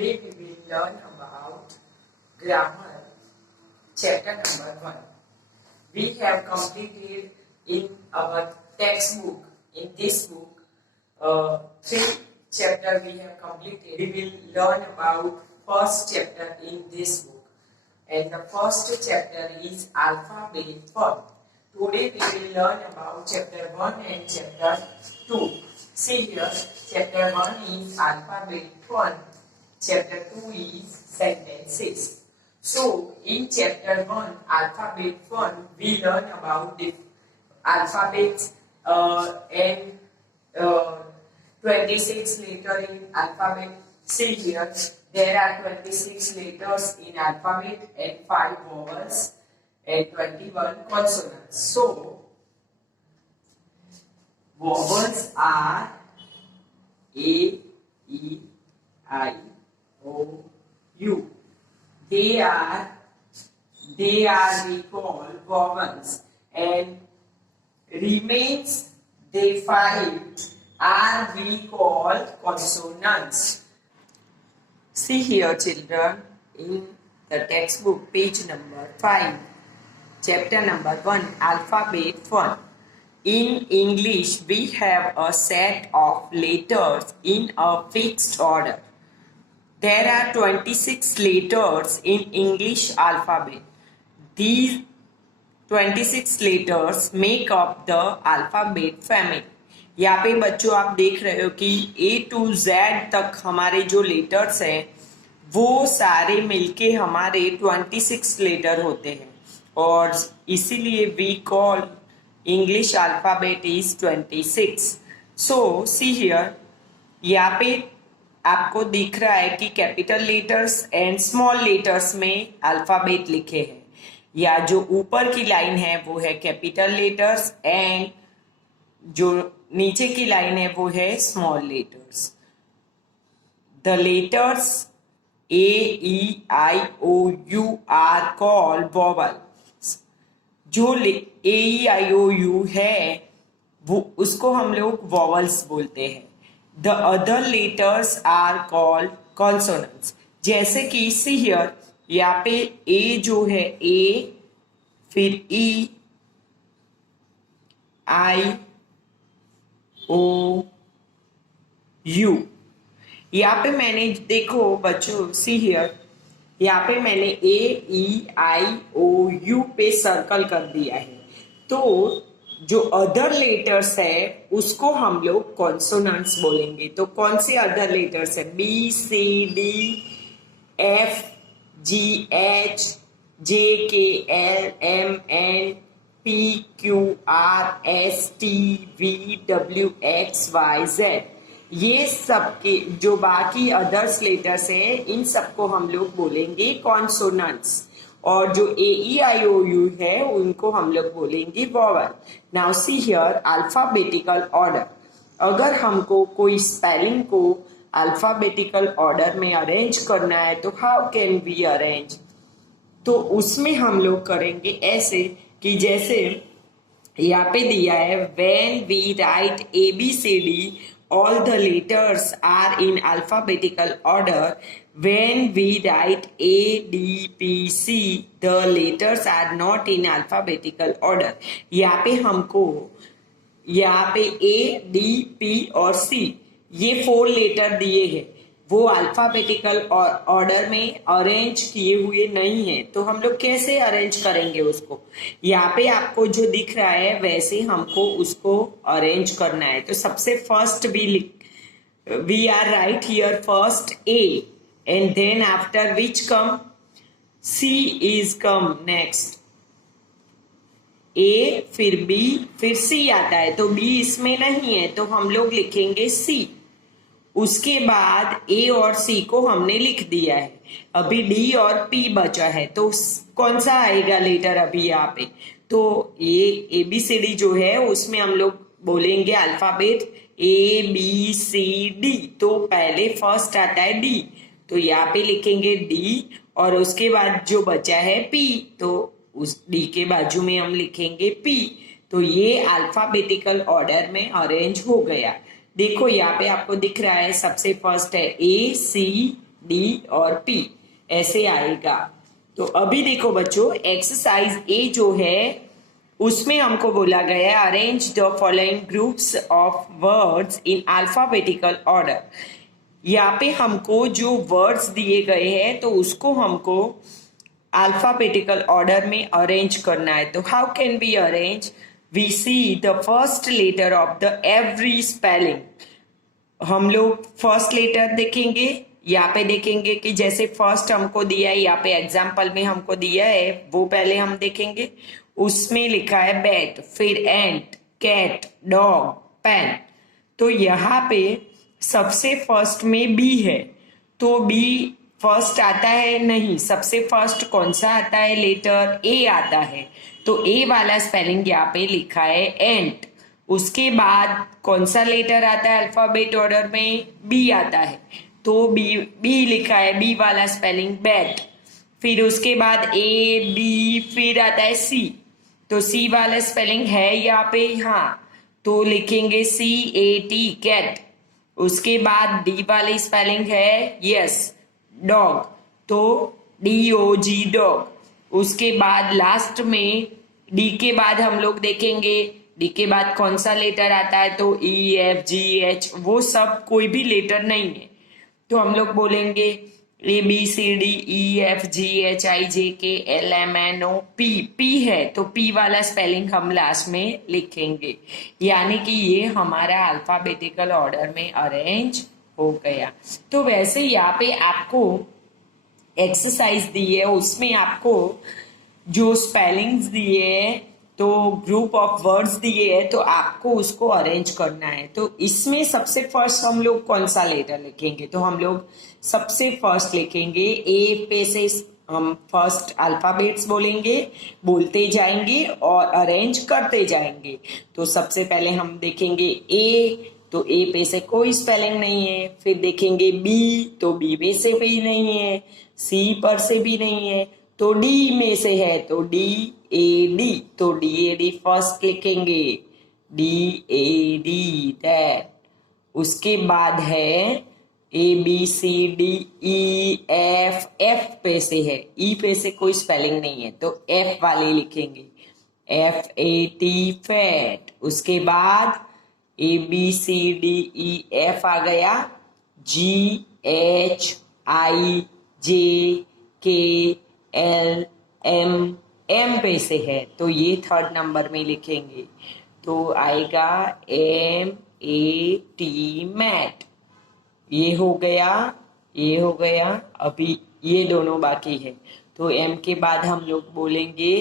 Today we will learn about grammar, chapter number 1. We have completed in our textbook, in this book, 3 chapters we have completed. We will learn about first chapter in this book. And the first chapter is alphabet 1. Today we will learn about chapter 1 and chapter 2. See here, chapter 1 is alphabet 1. Chapter 2 is sentences. So, in chapter 1, alphabet 1, we learn about the alphabets and 26 letters in alphabet. See here, there are 26 letters in alphabet and 5 vowels and 21 consonants. So, vowels are A, E, I, O, U. They are we call vowels, and remains they 5 are we call consonants. See here children, in the textbook page number 5, chapter number 1, alphabet 1. In English we have a set of letters in a fixed order. There are 26 letters in English alphabet. These 26 letters make up the alphabet family. यहाँ पे बच्चों आप देख रहे हो कि A to Z तक हमारे जो लेटर्स हैं वो सारे मिलके हमारे 26 लेटर होते हैं, और इसीलिए we call English alphabet is 26. So see here, यहाँ पे आपको दिख रहा है कि capital letters and small letters में अल्फाबेट लिखे हैं, या जो ऊपर की लाइन है वो है कैपिटल लेटर्स एंड जो नीचे की लाइन है वो है small letters. The letters A, E, I, O, U are called vowels. जो A, E, I, O, U है वो उसको हम लोग वॉवल्स बोलते हैं. The other letters are called consonants. जैसे कि सी हियर, यहाँ पे A जो है A, फिर E, I, O, U. यहाँ पे मैंने देखो बच्चों, सी हियर, यहाँ पे मैंने A, E, I, O, U पे सर्कल कर दिया है. तो जो अदर लेटर्स है उसको हम लोग कॉन्सोनेंट्स बोलेंगे. तो कौन से अदर लेटर्स है? B, C, D, F, G, H, J, K, L, M, N, P, Q, R, S, T, V, W, X, Y, Z. ये सब के जो बाकी अदर्स लेटर्स हैं इन सबको हम लोग बोलेंगे कॉन्सोनेंट्स, और जो A, E, I, O, U है उनको हम लोग बोलेंगे vowel. Now see here, alphabetical order. अगर हमको कोई स्पेलिंग को अल्फाबेटिकल ऑर्डर में अरेंज करना है तो हाउ कैन वी अरेंज? तो उसमें हम लोग करेंगे ऐसे कि जैसे यहाँ पे दिया है, when we write ABCD all the letters are in alphabetical order. When we write ADPC, the letters are not in alphabetical order. यहाँ पे हमको यहाँ पे A, D, P और C ये 4 लेटर दिए हैं, वो अल्फाबेटिकल ऑर्डर में अरेंज किए हुए नहीं है. तो हम लोग कैसे अरेंज करेंगे उसको? यहाँ पे आपको जो दिख रहा है वैसे हमको उसको अरेंज करना है. तो सबसे first we are write here first A, and then after which come C is come next. A फिर B फिर C आता है, तो B इसमें नहीं है तो हम लोग लिखेंगे C. उसके बाद A और C को हमने लिख दिया है, अभी D और P बचा है. तो कौन सा आएगा लेटर अभी यहाँ पे? तो ABCD जो है उसमें हम लोग बोलेंगे अल्फाबेट ABCD. तो पहले फर्स्ट आता है D, तो यहाँ पे लिखेंगे D, और उसके बाद जो बचा है P, तो उस D के बाजू में हम लिखेंगे P. तो ये अल्फाबेटिकल ऑर्डर में अरेंज हो गया. देखो यहाँ पे आपको दिख रहा है सबसे फर्स्ट है A, C, डी और पी ऐसे आएगा। तो अभी देखो बच्चों, एक्सरसाइज ए जो है उसमें हमको बोला गया है arrange the following groups of words in alphabetical order. यहाँ पे हमको जो वर्ड्स दिए गए हैं तो उसको हमको अल्फाबेटिकल ऑर्डर में अरेंज करना है। तो how can be arrange? We see the first letter of the every spelling. हम लोग फर्स्ट लेटर देखेंगे, यहाँ पे देखेंगे कि जैसे फर्स्ट हमको दिया है, यहाँ पे एग्जाम्पल में हमको दिया है वो पहले हम देखेंगे। उसमें लिखा है बैट, फिर एंट, कैट, डॉग, पेन। तो यहाँ पे सबसे फर्स्ट में बी है, तो बी फर्स्ट आता है नहीं, सबसे फर्स्ट कौन सा आता है लेटर? ए आता है। तो ए वाला स्पेलिंग यहाँ पे लिखा है एंट। उसके बाद कौन सा लेटर आता है अल्फाबेट ऑर्डर में? बी आता है, तो बी बी लिखा है, बी वाला स्पेलिंग बैट। फिर उसके बाद ए बी, फिर आता है सी, तो सी वाला स्पेलिंग है यहाँ पे, हाँ, तो लिखेंगे सी ए टी कैट। उसके बाद डी वाली स्पेलिंग है यस डॉग, तो डी ओ जी डॉग। उसके बाद लास्ट में डी के बाद हम लोग देखेंगे डी के बाद कौन सा लेटर आता है, तो ई एफ जी एच, वो सब कोई भी लेटर नहीं है। तो हम लोग बोलेंगे A B C D E F G H I J K L M N O P, P है तो पी वाला स्पेलिंग हम लास्ट में लिखेंगे। यानी कि ये हमारा अल्फाबेटिकल ऑर्डर में अरेंज हो गया। तो वैसे यहाँ पे आपको एक्सरसाइज दी है, उसमें आपको जो स्पेलिंग्स दिए हैं तो ग्रुप ऑफ वर्ड्स दिए हैं, तो आपको उसको अरेंज करना है। तो इसमें सबसे फर्स्ट हम लोग कौन सा लेटर लिखेंगे? तो हम लोग सबसे फर्स्ट लिखेंगे ए पे से हम फर्स्ट अल्फाबेट्स बोलेंगे, बोलते जाएंगे और अरेंज करते जाएंगे। तो सबसे पहले हम देखेंगे ए, तो ए पे से कोई स्पेलिंग नहीं है। फिर देखेंगे बी, तो बी में से भी नहीं है। सी पर से भी नहीं है, तो डी में से है, तो डी ए डी, तो डी ए डी फर्स्ट लिखेंगे, डी ए डी दैट। उसके बाद है A B C D E F, F पे से है, ई पे से कोई स्पेलिंग नहीं है, तो एफ वाले लिखेंगे, एफ ए टी फैट। उसके बाद A B C D E F आ गया, G H I J K L M, M पे से है, तो ये थर्ड नंबर में लिखेंगे, तो आएगा एम ए टी मैट। ये हो गया, ये हो गया। अभी ये दोनों बाकी है, तो एम के बाद हम लोग बोलेंगे,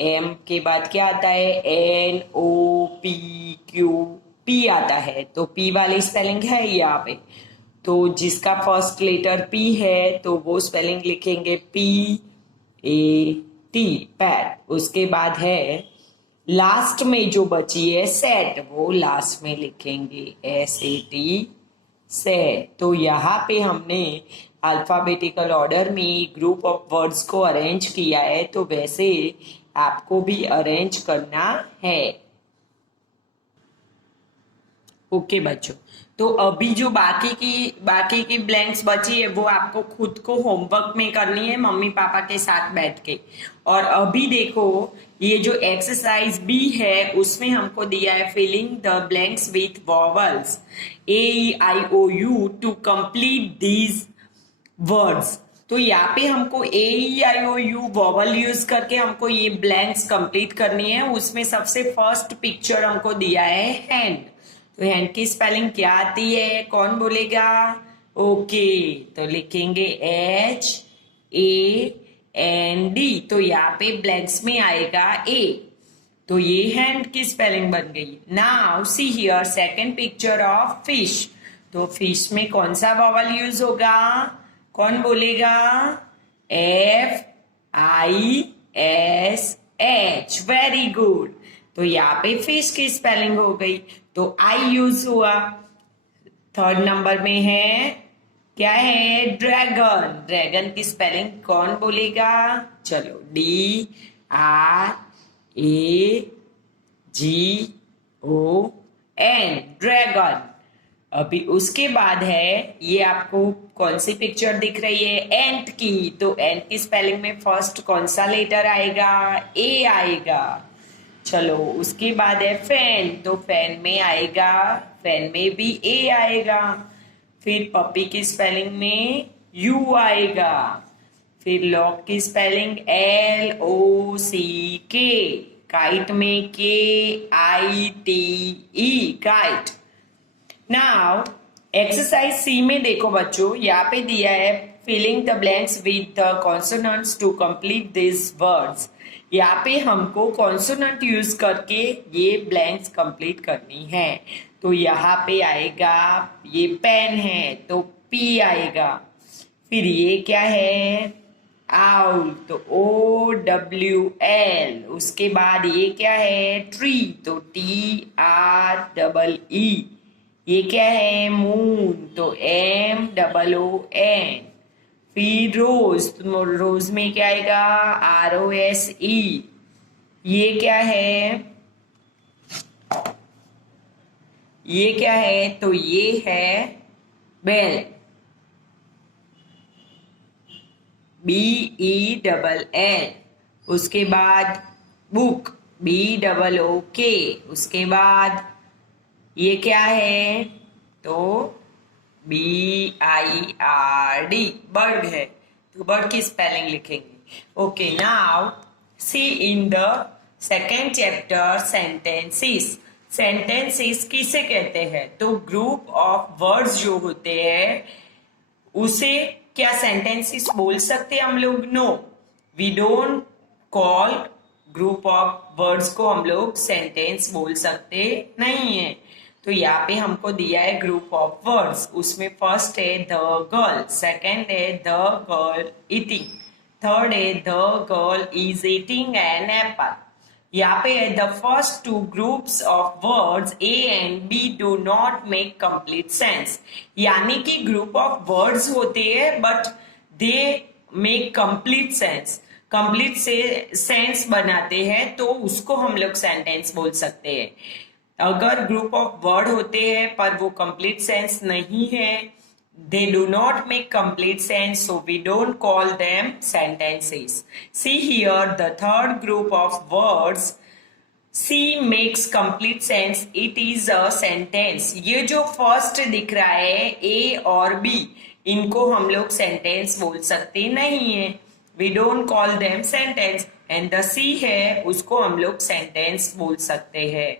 एम के बाद क्या आता है? N O P Q, P आता है, तो पी वाली स्पेलिंग है यहाँ पे, तो जिसका फर्स्ट लेटर पी है तो वो स्पेलिंग लिखेंगे पी ए टी पैट। उसके बाद है लास्ट में जो बची है सेट, वो लास्ट में लिखेंगे एस ए टी सेट। तो यहाँ पे हमने अल्फाबेटिकल ऑर्डर में ग्रुप ऑफ वर्ड्स को अरेंज किया है, तो वैसे आपको भी अरेंज करना है। ओके बच्चों, तो अभी जो बाकी की ब्लैंक्स बची है वो आपको खुद को होमवर्क में करनी है मम्मी पापा के साथ बैठ के। और अभी देखो ये जो एक्सरसाइज बी है उसमें हमको दिया है filling the blanks with vowels A E I O U to complete these words. तो यहाँ पे हमको A E I O U vowel use करके हमको ये ब्लैंक्स कंप्लीट करनी है। उसमें सबसे फर्स्ट पिक्चर हमको दिया है हैंड, तो हैंड की स्पेलिंग क्या आती है, कौन बोलेगा? ओके, तो लिखेंगे एच ए एन डी, तो यहाँ पे ब्लैंक्स में आएगा ए, तो ये हैंड की स्पेलिंग बन गई। Now see here second picture of fish, तो फिश में कौन सा वॉवल यूज होगा, कौन बोलेगा? F I S H, very good. तो यहाँ पे फिश की स्पेलिंग हो गई, तो आई यूज हुआ। थर्ड नंबर में है क्या है? ड्रैगन, ड्रैगन की स्पेलिंग कौन बोलेगा? चलो, D R A ji O N, dragon. अभी उसके बाद है, ये आपको कौन सी पिक्चर दिख रही है, एंट की। तो एंट की स्पेलिंग में फर्स्ट कौन सा लेटर आएगा, ए आएगा। चलो उसके बाद है फैन, तो फैन में आएगा, फैन में भी ए आएगा। फिर पपी की स्पेलिंग में यू आएगा। फिर लॉक की स्पेलिंग LOCK, काइट में KITE, kite. Now exercise C में देखो बच्चों, यहाँ पे दिया है filling the blanks with the consonants to complete this words. यहाँ पे हमको कॉन्सोनेंट यूज करके ये ब्लैंक्स कंप्लीट करनी है। तो यहाँ पे आएगा, ये पेन है तो P आएगा। फिर ये क्या है, आउल, तो OWL। उसके बाद ये क्या है, ट्री, तो TREE। ये क्या है, मून, तो MOON। फिर रोज, तो रोज में क्या आएगा, ROSE। ये क्या है, ये क्या है, तो ये है बेल, BELL। उसके बाद बुक, BOOK। उसके बाद ये क्या है, तो BIRD, बर्ड है, तो बर्ड की स्पेलिंग लिखेंगे। Okay, now see in the second chapter sentences. Sentences किसे कहते हैं, तो ग्रुप ऑफ वर्ड्स जो होते हैं उसे क्या सेंटेंसेस बोल सकते हैं हम लोग, no, we don't call group of words को हम लोग सेंटेंस बोल सकते नहीं है। तो यहाँ पे हमको दिया है ग्रुप ऑफ वर्ड्स, उसमें फर्स्ट है द गर्ल, सेकेंड है द गर्ल ईटिंग, थर्ड है the girl is eating an apple. यहाँ पे है the first two groups of words A and B do not make complete sense. यानी कि group of words होते हैं but they make complete sense, complete से sense बनाते हैं, तो उसको हम लोग सेंटेंस बोल सकते हैं। अगर ग्रुप ऑफ वर्ड होते हैं पर वो कंप्लीट सेंस नहीं है, they do not make complete sense, so we don't call them sentences. See here the third group of words, C makes complete sense, it is a sentence. ये जो first दिख रहा है A और B, इनको हम लोग सेंटेंस बोल सकते नहीं है, we don't call them sentence. and the C है उसको हम लोग सेंटेंस बोल सकते हैं।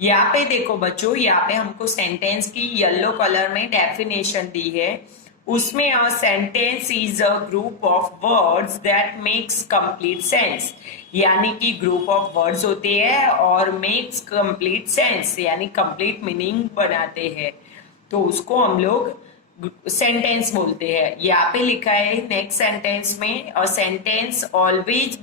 यहाँ पे देखो बच्चों, यहाँ पे हमको सेंटेंस की येलो कलर में डेफिनेशन दी है, उसमें a sentence is a group of words that makes complete sense. यानी कि ग्रुप ऑफ वर्ड्स होते हैं और मेक्स कंप्लीट सेंस, यानी कंप्लीट मीनिंग बनाते हैं, तो उसको हम लोग सेंटेंस बोलते हैं। यहाँ पे लिखा है नेक्स्ट सेंटेंस में, a sentence always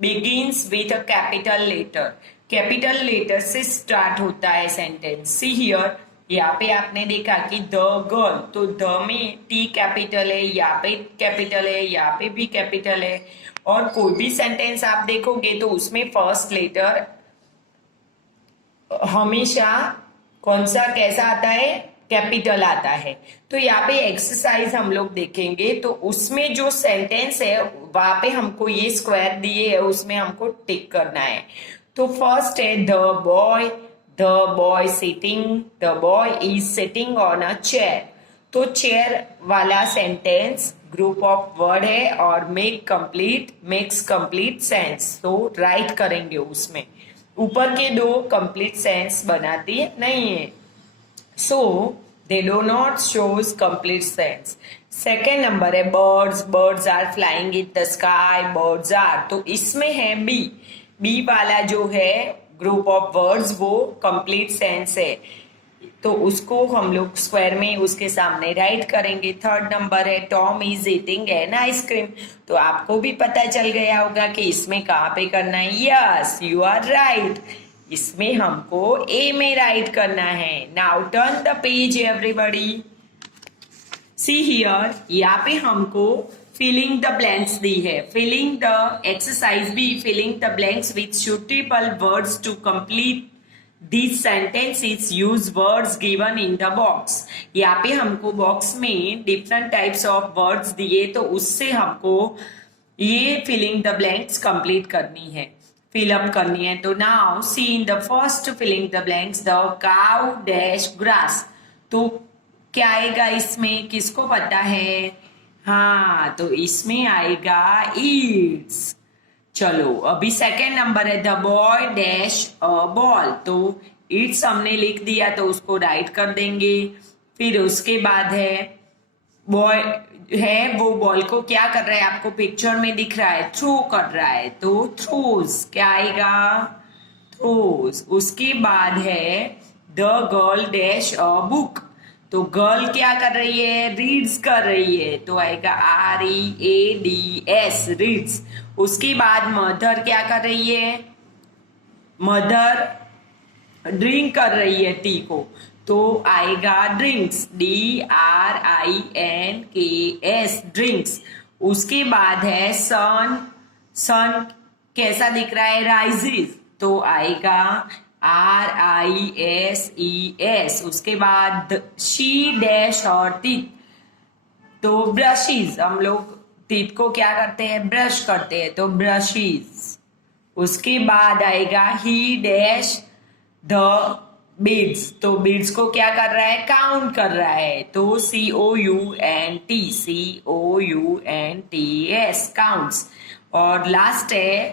begins with a capital letter. Capital letter से स्टार्ट होता है सेंटेंस। सी हियर, यहाँ पे आपने देखा कि द गर्ल, तो द में T कैपिटल है, यहाँ पे कैपिटल है, यहाँ पे भी कैपिटल है। और कोई भी सेंटेंस आप देखोगे तो उसमें फर्स्ट लेटर हमेशा कौन सा कैसा आता है, कैपिटल आता है। तो यहाँ पे एक्सरसाइज हम लोग देखेंगे, तो उसमें जो सेंटेंस है वहां पे हमको ये स्क्वायर दिए है, उसमें हमको टिक करना है। तो फर्स्ट है the boy sitting, the boy is sitting on a chair. तो चेयर वाला सेंटेंस ग्रुप ऑफ वर्ड है और मेक्स कंप्लीट सेंस, तो राइट करेंगे उसमें। ऊपर के दो कंप्लीट सेंस बनाती नहीं है, so they do not shows complete sense. Second number है birds are flying in the sky, birds are, तो इसमें है बी वाला जो है ग्रुप ऑफ वर्ड्स वो कंप्लीट सेंस है, तो उसको हम लोग स्क्वायर में उसके सामने राइट करेंगे। थर्ड नंबर है Tom is eating an ice cream, तो आपको भी पता चल गया होगा कि इसमें कहाँ पे करना है, यस यू आर राइट, इसमें हमको ए में राइट करना है। Now turn the page everybody, see here, यहाँ पे हमको फिलिंग द ब्लैंक्स दी है। फिलिंग द एक्सरसाइज भी filling the blanks with suitable words to complete this sentences use words given in the box. यहाँ पे हमको बॉक्स में डिफरेंट टाइप्स ऑफ वर्ड्स दिए, तो उससे हमको ये फिलिंग द ब्लैंक्स कंप्लीट करनी है, फिलअप करनी है। तो now see in the first filling the blanks, the cow dash grass. तो क्या आएगा इसमें, किसको पता है? हाँ, तो इसमें आएगा ईट्स। चलो अभी सेकेंड नंबर है, the boy dash a ball. तो इट्स हमने लिख दिया तो उसको राइट कर देंगे। फिर उसके बाद है बॉय है, वो बॉल को क्या कर रहा है, आपको पिक्चर में दिख रहा है, थ्रो कर रहा है, तो थ्रोज क्या आएगा, थ्रोज। उसके बाद है the girl dash a book. तो गर्ल क्या कर रही है, रीड्स कर रही है, तो आएगा READS, रीड्स। उसके बाद मदर क्या कर रही है, मदर ड्रिंक कर रही है टी को, तो आएगा ड्रिंक्स, DRINKS, ड्रिंक्स। उसके बाद है सन, सन कैसा दिख रहा है, राइजेस, तो आएगा RISES। उसके बाद शी डैश और टीथ, तो ब्रशीज, हम लोग टीथ को क्या करते हैं, ब्रश करते हैं, तो ब्रशीज। उसके बाद आएगा ही डैश द बीड्स। तो बीड्स को क्या कर रहा है, काउंट कर रहा है, तो COUNT काउंट्स। और लास्ट है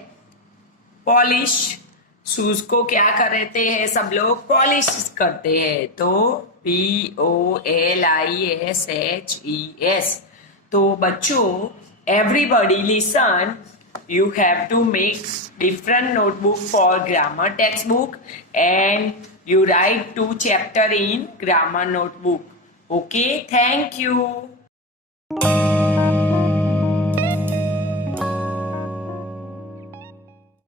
पॉलिश, शूज को क्या करते हैं सब लोग, पॉलिश करते हैं, तो POLISHES। तो बच्चों, everybody listen, you have to make different notebook for grammar textbook and you write 2 chapter in grammar notebook. Okay, thank you.